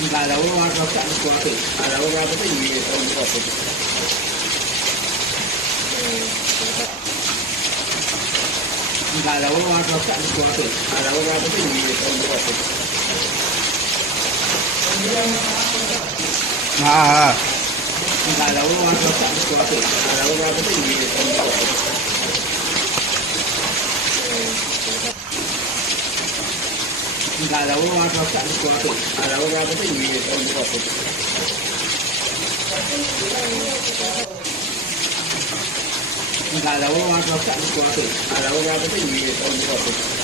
Nggak ada orang makan sesuatu. Ada orang apa tu ini orang apa tu? Nggak ada orang makan sesuatu. Ada orang apa tu ini orang apa tu? Ah, Nggak ada orang makan sesuatu. Ada orang apa tu ini orang apa tu? Nggak ada orang makan sesuatu. Ada orang apa tu ini orang apa tu? Nggak ada orang makan sesuatu. Ada orang apa tu ini orang apa tu?